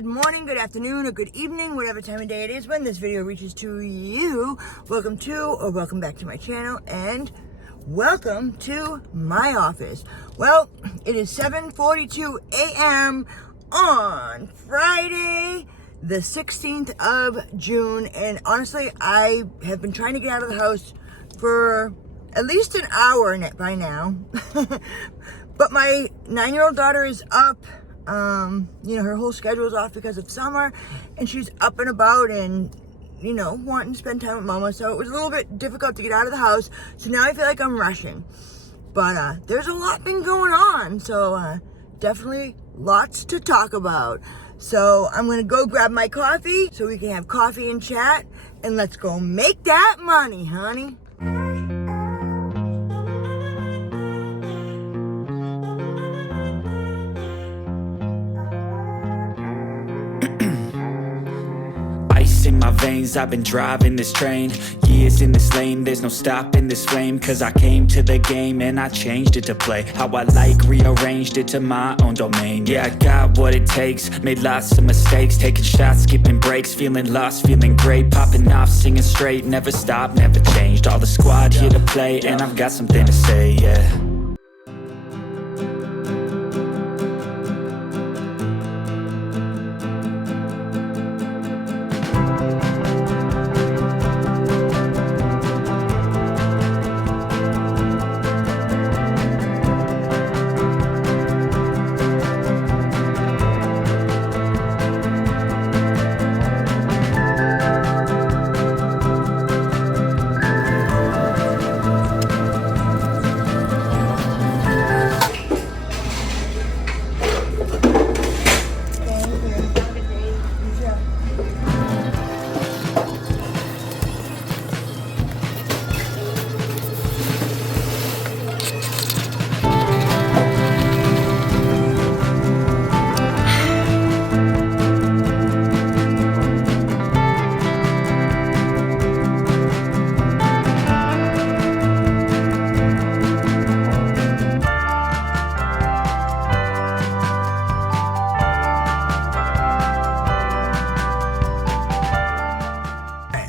good morning, good afternoon, or good evening, whatever time of day it is when this video reaches to you. Welcome to or welcome back to my channel and welcome to my office. Well, it is 7:42 a.m. on Friday, the 16th of June, and honestly, I have been trying to get out of the house for at least an hour by now. But my 9-year-old daughter is up. Her whole schedule is off because of summer, and she's up and about and, wanting to spend time with mama. So it was a little bit difficult to get out of the house. So now I feel like I'm rushing. But there's a lot been going on. So definitely lots to talk about. So I'm going to go grab my coffee so we can have coffee and chat. And let's go make that money, honey. In my veins, I've been driving this train, years in this lane, there's no stopping this flame, cause I came to the game and I changed it to play how I like, rearranged it to my own domain. Yeah, I got what it takes, made lots of mistakes, taking shots, skipping breaks, feeling lost, feeling great, popping off, singing straight, never stopped, never changed, all the squad here to play, and I've got something to say, yeah.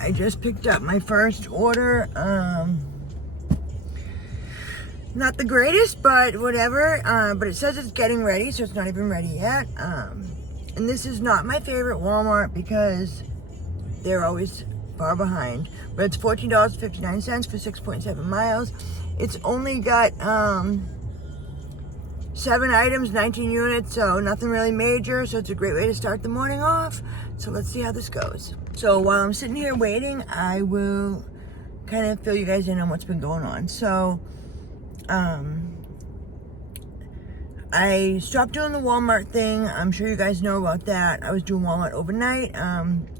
I just picked up my first order. Not the greatest, but whatever. But it says it's getting ready, so it's not even ready yet. And this is not my favorite Walmart because they're always far behind. But it's $14.59 for 6.7 miles. It's only got 7 items, 19 units, so nothing really major. So it's a great way to start the morning off. So let's see how this goes. So while I'm sitting here waiting, I will kind of fill you guys in on what's been going on. So, I stopped doing the Walmart thing. I'm sure you guys know about that. I was doing Walmart overnight,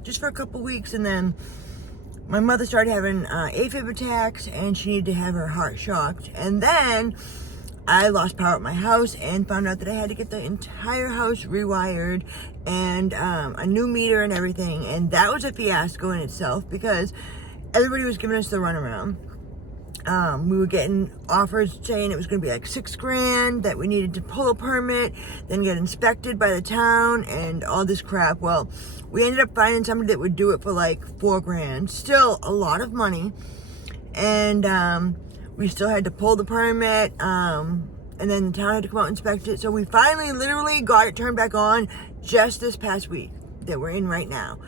just for a couple weeks, and then my mother started having AFib attacks, and she needed to have her heart shocked. And then I lost power at my house and found out that I had to get the entire house rewired and a new meter and everything. And that was a fiasco in itself because everybody was giving us the runaround. We were getting offers saying it was going to be like $6,000, that we needed to pull a permit, then get inspected by the town and all this crap. Well, we ended up finding somebody that would do it for like $4,000. Still a lot of money. And we still had to pull the permit, and then the town had to come out and inspect it. So we finally literally got it turned back on just this past week that we're in right now.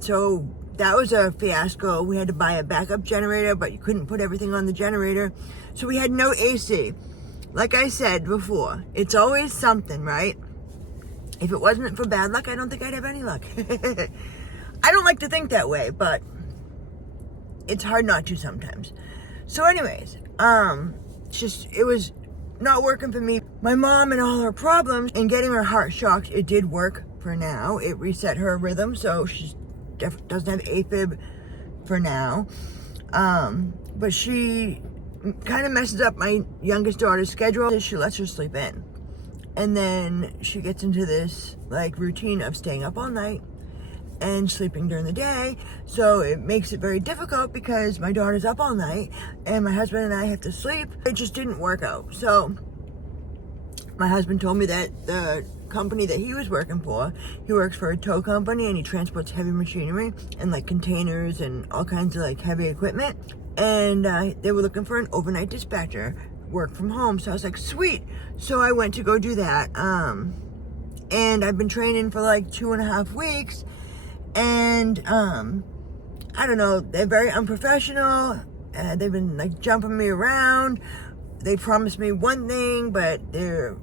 So that was a fiasco. We had to buy a backup generator, but you couldn't put everything on the generator. So we had no AC. Like I said before, it's always something, right? If it wasn't for bad luck, I don't think I'd have any luck. I don't like to think that way, but it's hard not to sometimes. So anyways, it was not working for me. My mom and all her problems and getting her heart shocked, it did work for now. It reset her rhythm, so she doesn't have AFib for now. But she kind of messes up my youngest daughter's schedule. She lets her sleep in. And then she gets into this routine of staying up all night and sleeping during the day. So it makes it very difficult because my daughter's up all night and my husband and I have to sleep. It just didn't work out. So my husband told me that the company that he was working for. He works for a tow company and he transports heavy machinery and like containers and all kinds of like heavy equipment. And they were looking for an overnight dispatcher, work from home. So I was like, sweet. So I went to go do that. And I've been training for like 2.5 weeks. And I don't know, they're very unprofessional. They've been like jumping me around. They promised me one thing, but they're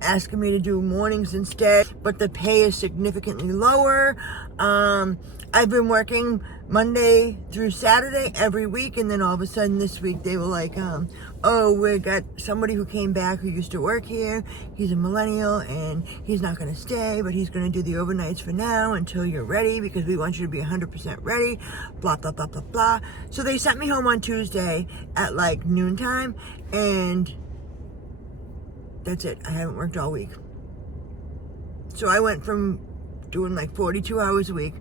asking me to do mornings instead, but the pay is significantly lower. I've been working Monday through Saturday every week, and then all of a sudden this week they were like, oh, we got somebody who came back who used to work here. He's a millennial and he's not going to stay, but he's going to do the overnights for now until you're ready, because we want you to be 100% ready, blah, blah, blah, blah, blah. So they sent me home on Tuesday at like noontime, and that's it. I haven't worked all week. So I went from doing like 42 hours a week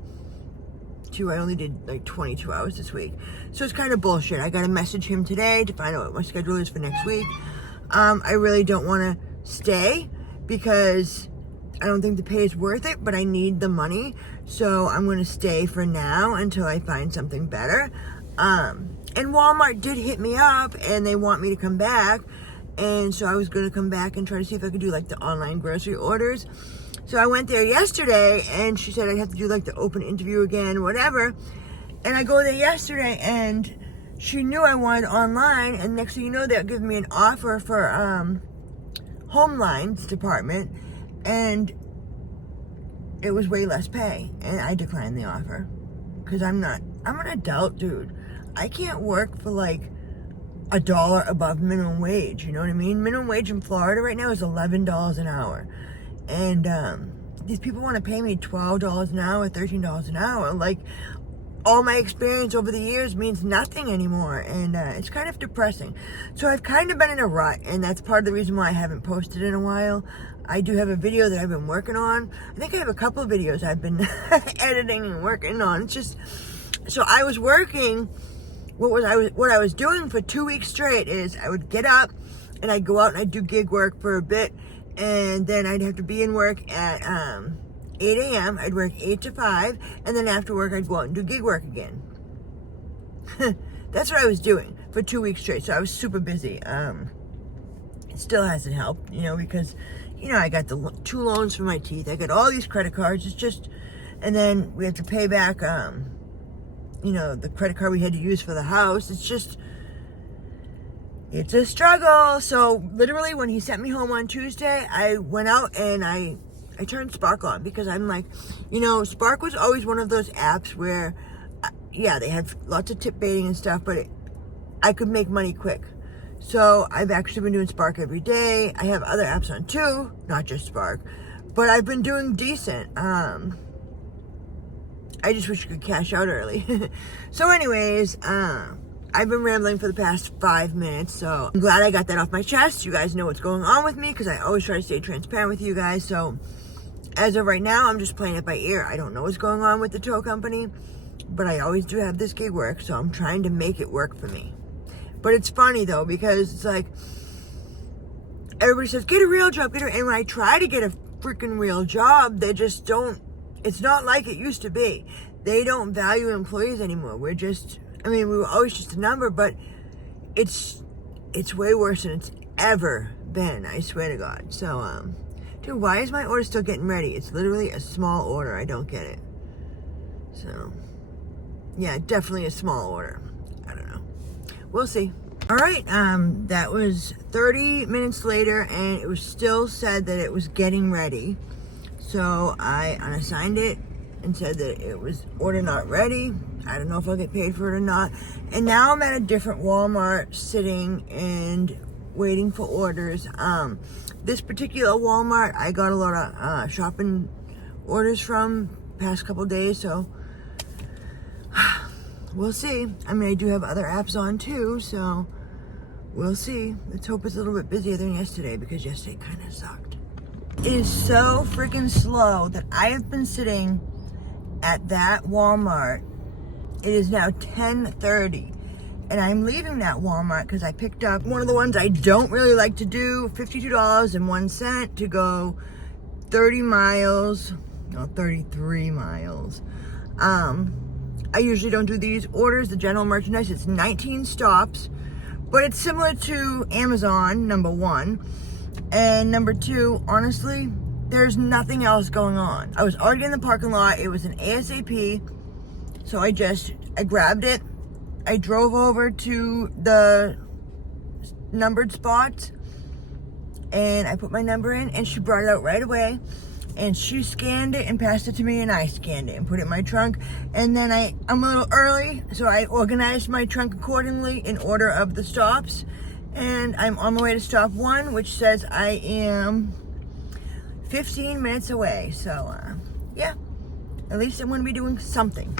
to I only did like 22 hours this week. So it's kind of bullshit. I got to message him today to find out what my schedule is for next week. I really don't want to stay because I don't think the pay is worth it, but I need the money. So I'm going to stay for now until I find something better. And Walmart did hit me up and they want me to come back. And so I was going to come back and try to see if I could do like the online grocery orders. So I went there yesterday and she said I'd have to do like the open interview again, whatever. And I go there yesterday and she knew I wanted online. And next thing you know, they're giving me an offer for home lines department. And it was way less pay. And I declined the offer because I'm an adult, dude. I can't work for like $1 above minimum wage, you know what I mean? Minimum wage in Florida right now is $11 an hour. And these people want to pay me $12 an hour, $13 an hour. Like, all my experience over the years means nothing anymore. And it's kind of depressing. So I've kind of been in a rut, and that's part of the reason why I haven't posted in a while. I do have a video that I've been working on. I think I have a couple of videos I've been editing and working on. It's just, so I was working. What I was doing for 2 weeks straight is I would get up and I'd go out and I'd do gig work for a bit, and then I'd have to be in work at 8 a.m. I'd work 8 to 5, and then after work I'd go out and do gig work again. That's what I was doing for 2 weeks straight, so I was super busy. It still hasn't helped, you know, because, you know, I got the 2 loans for my teeth. I got all these credit cards. It's just, and then we have to pay back, you know, the credit card we had to use for the house. It's just, it's a struggle. So literally when he sent me home on Tuesday, I went out and I turned Spark on, because I'm like, you know, Spark was always one of those apps where, yeah, they had lots of tip baiting and stuff, but I could make money quick. So I've actually been doing Spark every day. I have other apps on too, not just Spark, but I've been doing decent. I just wish you could cash out early. So anyways, I've been rambling for the past 5 minutes, so I'm glad I got that off my chest. You guys know what's going on with me, because I always try to stay transparent with you guys. So as of right now, I'm just playing it by ear. I don't know what's going on with the tow company, but I always do have this gig work, so I'm trying to make it work for me. But it's funny though, because it's like, everybody says, get a real job, and when I try to get a freaking real job, they just don't. It's not like it used to be. They don't value employees anymore. We're just, I mean, we were always just a number, but it's way worse than it's ever been, I swear to God. So, dude, why is my order still getting ready? It's literally a small order. I don't get it. So, yeah, definitely a small order. I don't know. We'll see. All right, that was 30 minutes later, and it was still said that it was getting ready. So I unassigned it and said that it was order not ready. I don't know if I'll get paid for it or not. And now I'm at a different Walmart sitting and waiting for orders. This particular Walmart, I got a lot of shopping orders from past couple days, so we'll see. I mean, I do have other apps on too, so we'll see. Let's hope it's a little bit busier than yesterday, because yesterday kind of sucked. It is so freaking slow that I have been sitting at that Walmart. It is now 10:30, and I'm leaving that Walmart because I picked up one of the ones I don't really like to do, $52.01 to go 30 miles, no, 33 miles. I usually don't do these orders, the general merchandise. It's 19 stops, but it's similar to Amazon, number one. And number two, honestly, there's nothing else going on. I was already in the parking lot. It was an ASAP. So I grabbed it. I drove over to the numbered spots and I put my number in and she brought it out right away. And she scanned it and passed it to me, and I scanned it and put it in my trunk. And then I'm a little early, so I organized my trunk accordingly in order of the stops. And I'm on my way to stop 1, which says I am 15 minutes away. So, yeah, at least I'm going to be doing something.